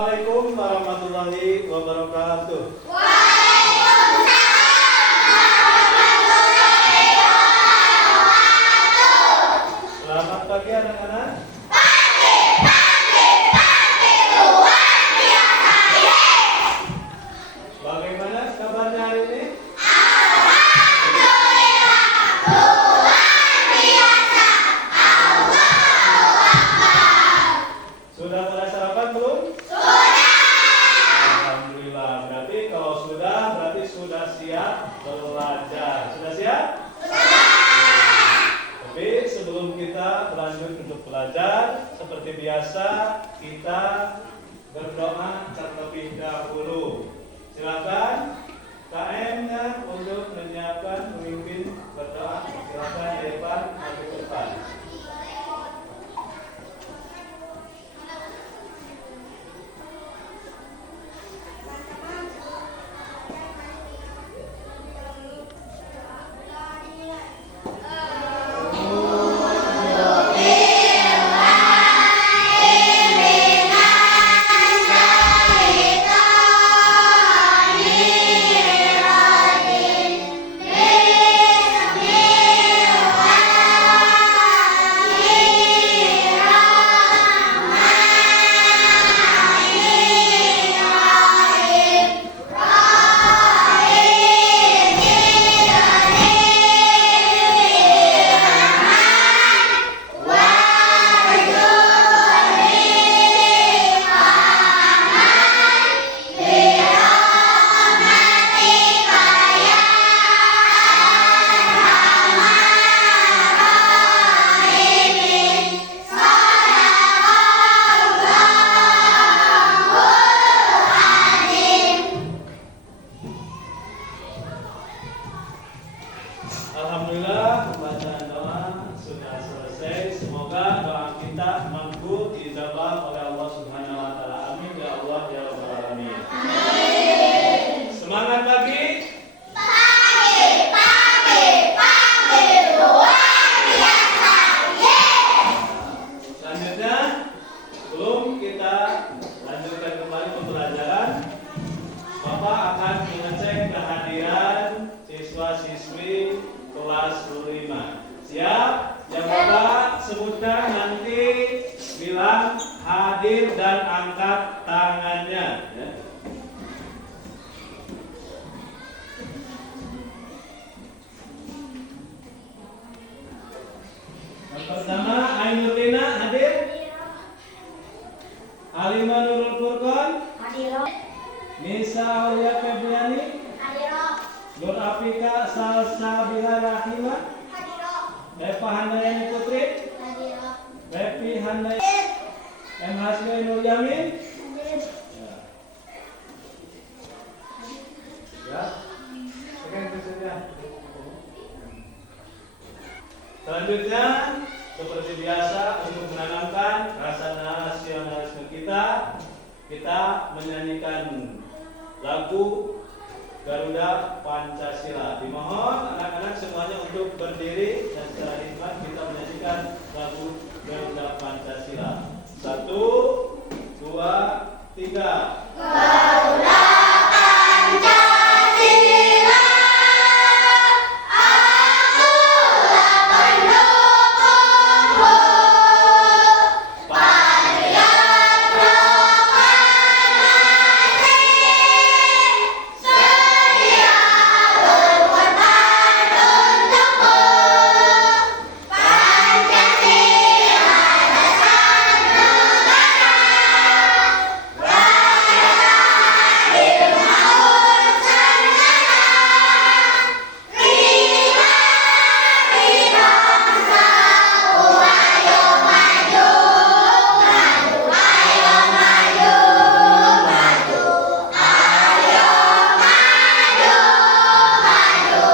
Assalamualaikum warahmatullahi wabarakatuh. Selamat pagi anak-anak. Bagaimana kabarnya hari ini? Sudah pada sarapan belum? Alhamdulillah. Berarti kalau sudah, berarti sudah siap belajar. Sudah siap? Tapi sebelum kita berlanjut untuk belajar, seperti biasa kita berdoa terlebih dahulu. Silakan KM-nya untuk menyiapkan pemimpin berdoa. Silakan Irfan maju ke depan. Alhamdulillah, pembacaan doa sudah selesai. Semoga doa kita mampu dijabah oleh Allah Subhanahu wa taala. Amin ya Allah ya rabbal alamin. Amin. Semangat pagi. Luar biasa. Selanjutnya, sebelum kita lanjutkan kembali pembelajaran, Bapak akan mengecek kehadiran siswa-siswi kelas 5. Siap? Yang Bapak sebutkan nanti bilang hadir dan angkat tangannya ya. Yang pertama Ainurlina hadir. Alima Nurul Furqan hadir. Nisa Aulia Febriani hadir. Nur Afika Salsabila Rahimah hadir. Eva Handayani Putri hadir. Repi Handayani M. Hasbi Nur Yamin hadir. Ya. Oke, bersedia. Selanjutnya seperti biasa untuk menanamkan rasa nasionalisme kita menyanyikan lagu Garuda Pancasila. Dimohon anak-anak semuanya untuk berdiri dan secara hikmat kita menyanyikan lagu Garuda Pancasila. 1, 2, 3. Garuda Pancasila, akulah pendukungmu. Patriot proklamasi, sedia berkorban untukmu. Pancasila dasar negara, rakyat adil makmur sejahtera. Lima di bangsa, ayo maju, maju, ayo maju, maju, ayo maju, maju.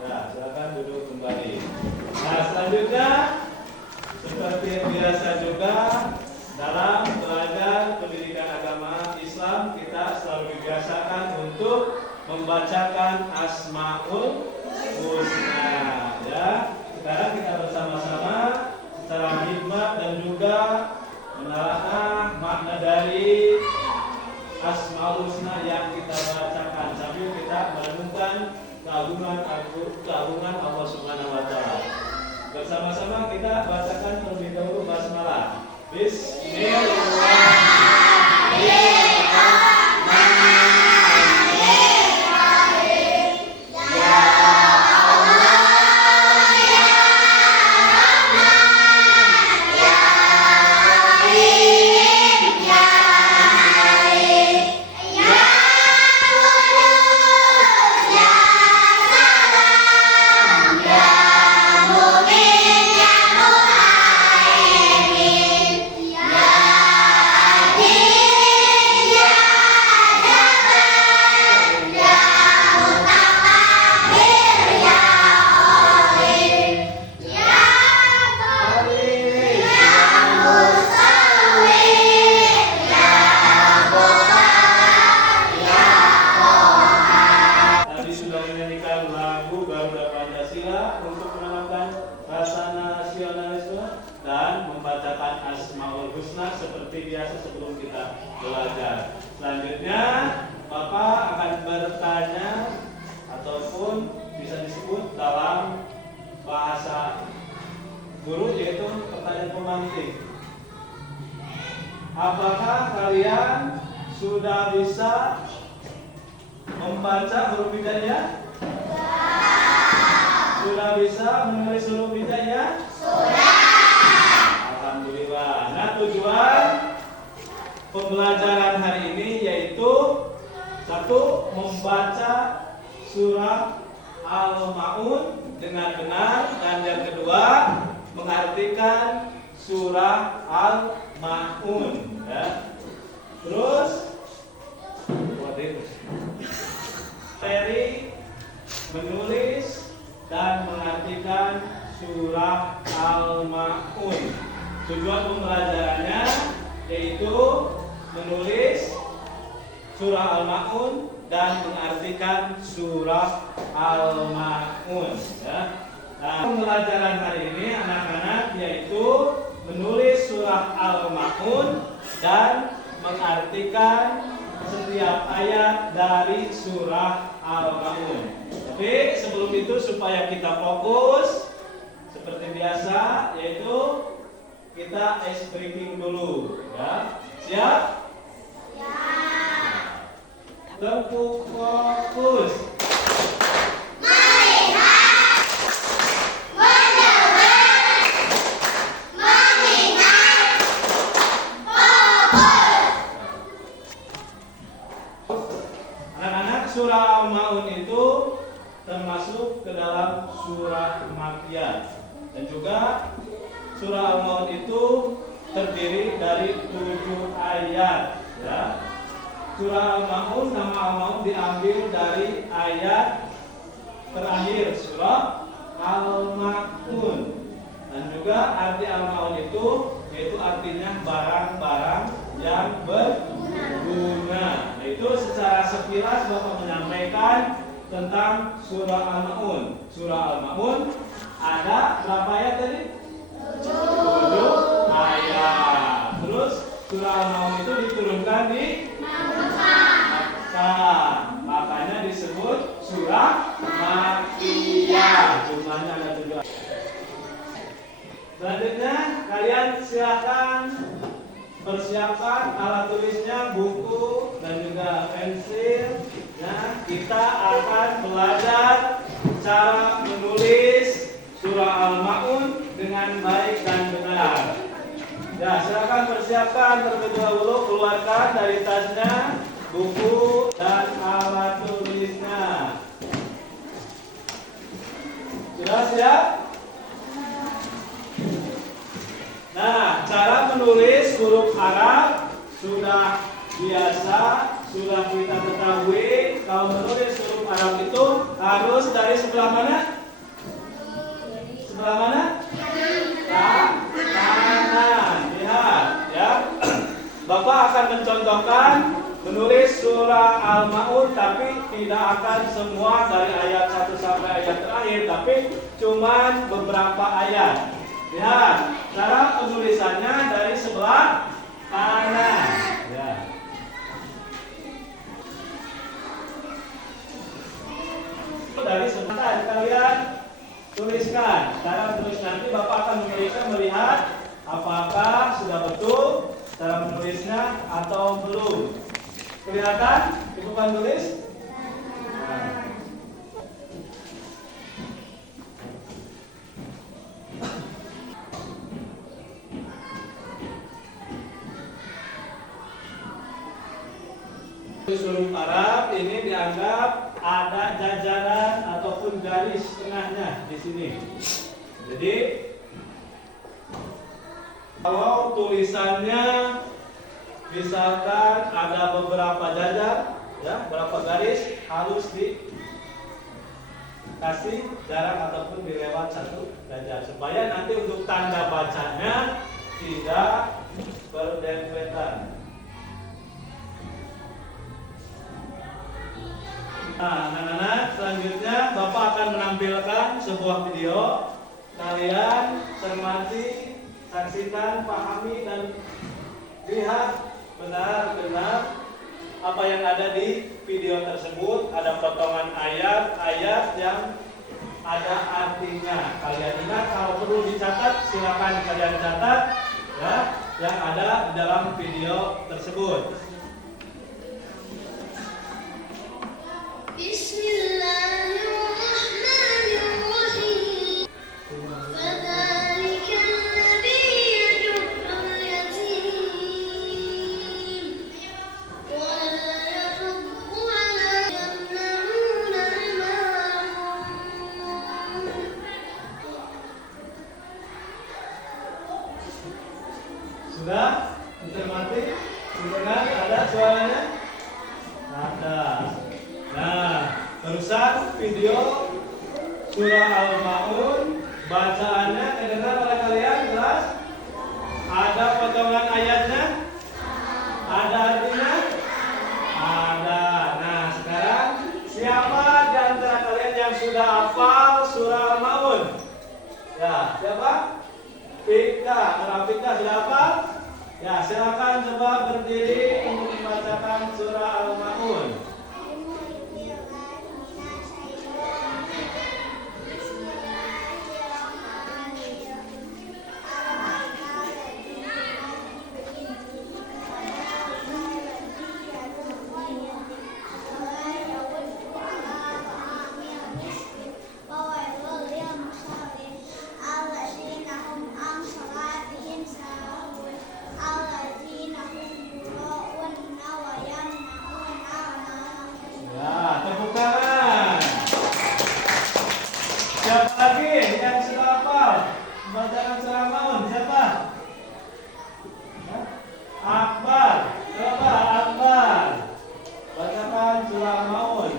Ya, silakan duduk kembali. Nah, selanjutnya seperti biasa juga dalam belajar pendidikan agama Islam kita selalu dibiasakan untuk membacakan Asmaul Husna ya. Sekarang kita bersama-sama secara hikmat dan juga menelaah makna dari Asmaul Husna yang kita bacakan sambil kita merenungkan keagungan Allah Subhanahu wa taala. Bersama-sama kita bacakan terlebih dahulu basmalah. Bismillahirrahmanirrahim. Seperti biasa sebelum kita belajar. Selanjutnya Bapak akan bertanya ataupun bisa disebut dalam bahasa guru yaitu pertanyaan pemantik. Apakah kalian sudah bisa membaca huruf hijaiyah? Sudah bisa menulis huruf hijaiyah? Sudah. Alhamdulillah. Nah, tujuan pembelajaran hari ini yaitu satu, membaca surah Al-Ma'un dengan benar, dan yang kedua mengartikan surah Al-Ma'un ya. Terus materi menulis dan mengartikan surah Al-Ma'un. Tujuan pembelajarannya yaitu menulis surah Al-Ma'un dan mengartikan surah Al-Ma'un ya. Nah, pembelajaran hari ini anak-anak yaitu menulis surah Al-Ma'un dan mengartikan setiap ayat dari surah Al-Ma'un. Tapi sebelum itu supaya kita fokus seperti biasa yaitu kita ice breaking dulu ya. Siap? Siap. Tepuk fokus. Melihat, mendengar, mengingat, fokus. Anak-anak, surah Al-Ma'un itu termasuk ke dalam surah Makkiyah, dan juga surah Al-Ma'un itu terdiri dari 7 ayat ya. Surah Al-Ma'un, nama Al-Ma'un diambil dari ayat terakhir surah Al-Ma'un. Dan juga arti Al-Ma'un itu yaitu artinya barang-barang yang berguna. Nah, itu secara sekilas Bapak menyampaikan tentang surah Al-Ma'un. Surah Al-Ma'un ada berapa ayat tadi? 7 ayat. Terus surah Al-Ma'un itu diturunkan di Makkah. Makanya disebut surah Makkiyah. Jumlahnya ada 7. Selanjutnya kalian silakan persiapkan alat tulisnya, buku dan juga pensil. Nah, kita akan belajar cara menulis surah Al-Ma'un dengan baik dan benar. Ya, silakan persiapkan terlebih dahulu, keluarkan dari tasnya buku dan alat tulisnya. Sudah siap? Nah, cara menulis huruf Arab sudah biasa, sudah kita ketahui. Kalau menulis huruf Arab itu harus dari sebelah mana? Sebelah mana? Kanan. Lihat ya. Bapak akan mencontohkan menulis surah Al-Ma'un, tapi tidak akan semua dari ayat 1 sampai ayat terakhir, tapi cuma beberapa ayat. Lihat, cara penulisannya dari sebelah sudah betul cara menulisnya atau belum? Kelihatan? Ibu kan tulis? Nah. Huruf Arab ini dianggap ada jajaran ataupun garis tengahnya di sini. Jadi kalau tulisannya misalkan ada beberapa jajar, ya, beberapa garis harus dikasih jarak ataupun dilewat satu jajar supaya nanti untuk tanda bacanya tidak berdempetan. Nah, anak-anak, selanjutnya Bapak akan menampilkan sebuah video. Kalian cermati, saksikan, pahami, dan lihat benar-benar apa yang ada di video tersebut. Ada potongan ayat-ayat yang ada artinya. Kalian ingat, kalau perlu dicatat, silakan kalian catat, ya, yang ada di dalam video tersebut. Bismillahirrahmanirrahim. Fadzalika alladzi yad'ul yatim wa la yahuddu 'ala yamna'una al-ma'un. Sudah? Mencermati? Didengar? Ada suaranya? Ada. Nah, terusan video surah Al-Ma'un, bacaannya kedengar oleh kalian jelas? Ada potongan ayatnya? Ada artinya? Ada. Nah, sekarang siapa di antara kalian yang sudah hafal surah Al-Ma'un? Ya, siapa? Fika. Orang Fika sudah hafal? Ya, silakan coba berdiri untuk membacakan surah Al-Ma'un. Siapa lagi yang sudah hafal bacaan surah Al-Ma'un? Siapa? Akbar. Coba Akbar bacakan surah Al-Ma'un.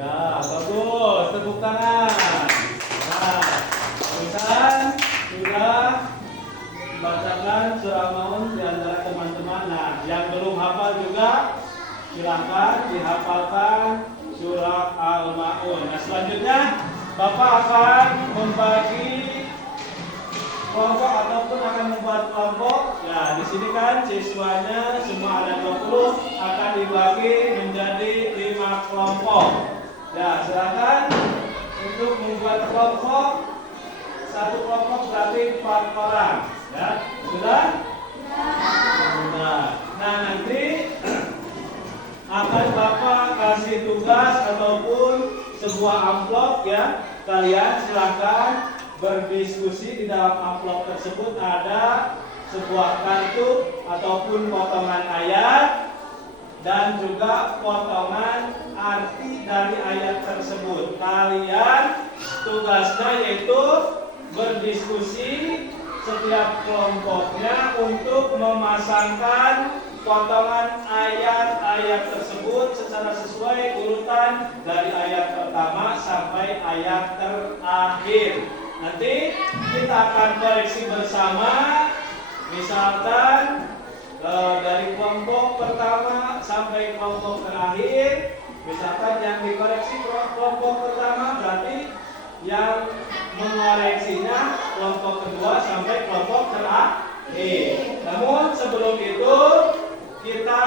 Ya, bagus. Tepuk tangan. Nah, terusan sudah bacakan surah Al-Ma'un di antara teman-teman. Nah, yang belum hafal juga silakan dihafalkan surah Al-Ma'un. Nah, selanjutnya Bapak akan membagi kelompok ataupun akan membuat kelompok. Ya, di sini kan siswanya semua ada 20 akan dibagi menjadi 5 kelompok. Ya, silakan untuk membuat kelompok. Satu kelompok berarti 4 orang. Ya, sudah? Sudah. Nah, nanti akan Bapak kasih tugas ataupun sebuah amplop, ya. Kalian silakan berdiskusi. Di dalam amplop tersebut ada sebuah kartu ataupun potongan ayat dan juga potongan arti dari ayat tersebut. Kalian tugasnya yaitu berdiskusi setiap kelompoknya untuk memasangkan potongan ayat-ayat tersebut secara sesuai urutan dari ayat pertama sampai ayat terakhir. Nanti kita akan koreksi bersama. Misalkan dari kelompok pertama sampai kelompok terakhir, misalkan yang dikoreksi mengoreksinya kelompok kedua sampai kelompok terakhir. Namun sebelum itu kita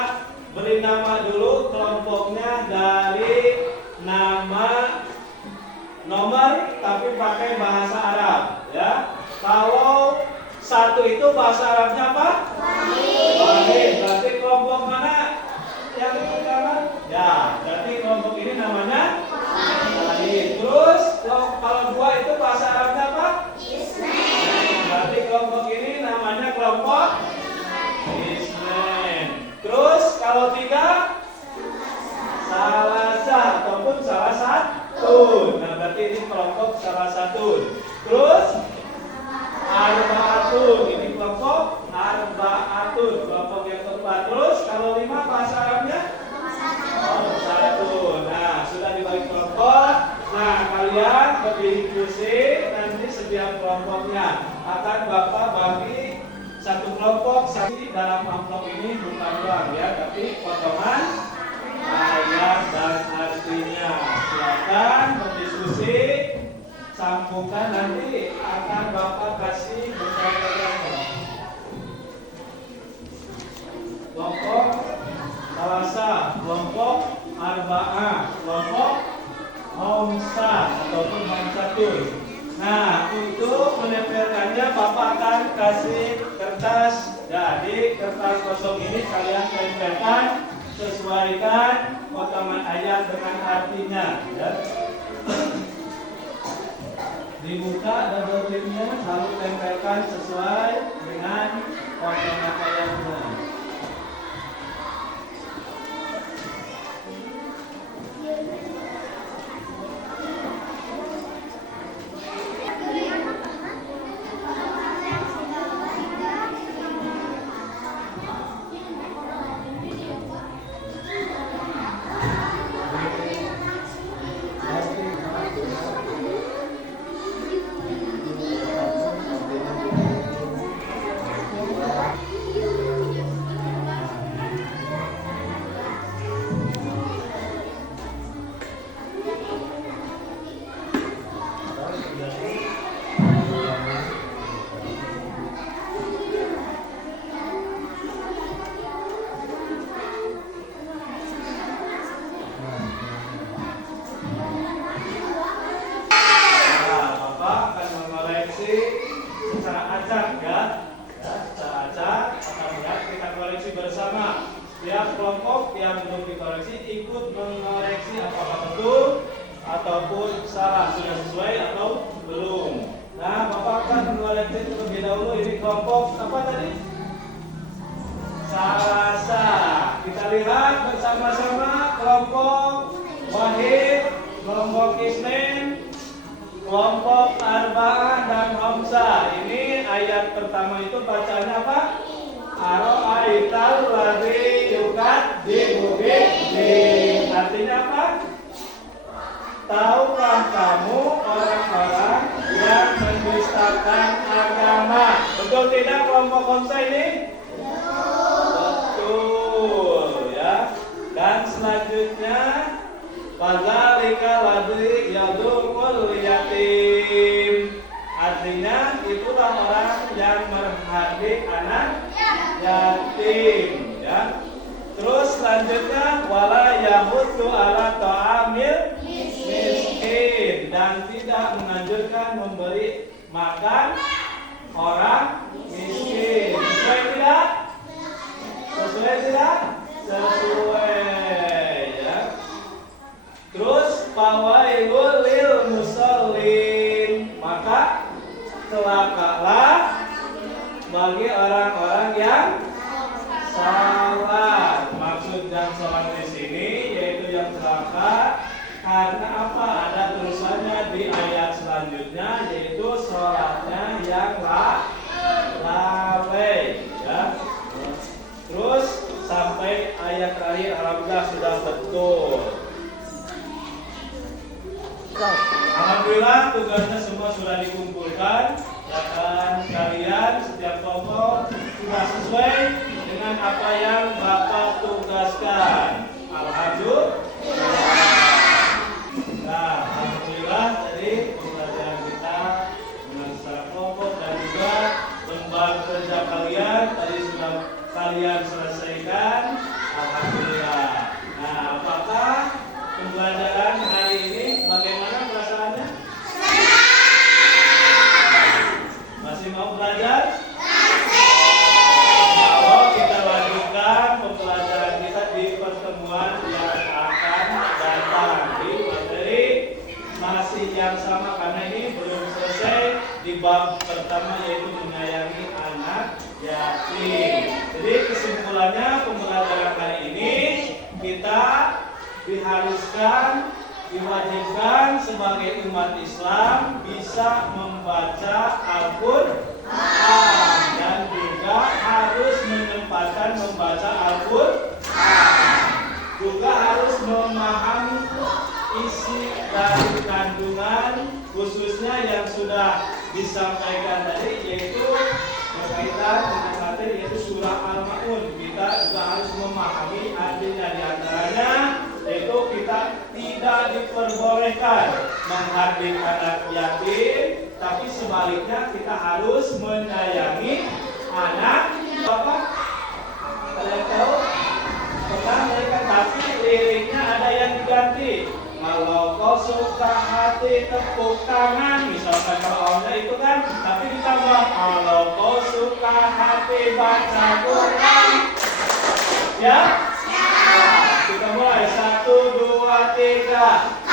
beri nama dulu kelompoknya dari nama nomor tapi pakai bahasa Arab ya. Kalau satu itu bahasa Arabnya apa? Wahid. Berarti kelompok mana yang pertama? Ya, berarti kelompok ini namanya Wahid. Terus kalau dua itu bahasa Arabnya apa? Berarti kelompok ini namanya kelompok Ismen. Terus kalau tiga Salasah ataupun salah satu. Nah, berarti ini kelompok salah satu. Terus Arbaatun, ini kelompok Arbaatun, kelompok yang keempat. Terus kalau lima bahasa Arabnya satu. Nah, sudah dibagi kelompok. Nah, kalian berdiskusi nanti setiap kelompoknya akan Bapak bagi satu kelompok. Dalam amplop ini bukan uang ya, tapi potongan ayat dan artinya. Silakan berdiskusi. Sambungkan nanti akan Bapak kasih beberapa kelompok Salasah, kelompok Arba'ah, kelompok Homsah ataupun Homsatun. Nah, untuk menempelkannya Bapak akan kasih kertas. Jadi kertas kosong ini kalian tempelkan, sesuaikan potongan ayat dengan artinya ya. Dibuka double tipnya, lalu tempelkan sesuai dengan potongan ayatnya. Setiap kelompok yang belum dikoreksi ikut mengoreksi apakah betul ataupun salah, sudah sesuai atau belum. Nah, Bapak akan mengoreksi terlebih dahulu. Ini kelompok apa tadi? Salasah. Kita lihat bersama-sama kelompok Wahid, kelompok Isnin, kelompok Arba'ah dan Homsah. Ini ayat pertama itu bacanya apa? Aro'aital ladzi yukadzibu biddin. Artinya apa? Tahukah kamu orang-orang yang mendustakan agama? Betul tidak kelompok Homsah ini? Betul ya. Dan selanjutnya fadzalika ladzi yadukul yatim. Artinya itulah orang yang menghardik anak yatim ya. Terus selanjutnya wala yahuddu ala ta'amil miskin, dan tidak menganjurkan memberi makan orang miskin. Sesuai tidak? Sesuai tidak? Sesuai ya. Terus fawailul lil musallin, maka celakalah bagi orang-orang yang salat. Maksud dan salat di sini yaitu yang celaka karena apa? Ada tulisannya di ayat selanjutnya yaitu salatnya yang lalai ya. Terus sampai ayat terakhir alhamdulillah sudah betul. Alhamdulillah tugasnya semua sudah dikumpulkan. Dan kalian setiap kelompok sudah sesuai dengan apa yang Bapak tugaskan. Alhamdulillah. Nah, alhamdulillah tadi pembelajaran kita di bab pertama yaitu menyayangi anak yatim. Jadi kesimpulannya pembelajaran hari ini kita diharuskan, diwajibkan sebagai umat Islam bisa membaca Al-Qur'an dan juga harus menyempatkan membaca Al-Qur'an. Juga harus memahami isi dari kandungan khususnya yang sudah disampaikan tadi, yaitu berkaitan dengan materi yaitu surah Al-Ma'un. Kita juga harus memahami artinya, diantaranya yaitu kita tidak diperbolehkan menghardik anak yatim, tapi sebaliknya kita harus menyayangi anak bapak. Kalian tahu? Pernah mereka, tapi liriknya ada yang diganti. Kalau kau suka hati tepuk tangan, misalkan kalau awalnya itu kan, tapi ditambah kalau kau suka hati baca Quran. Ya? Kita mulai 1, 2, 3.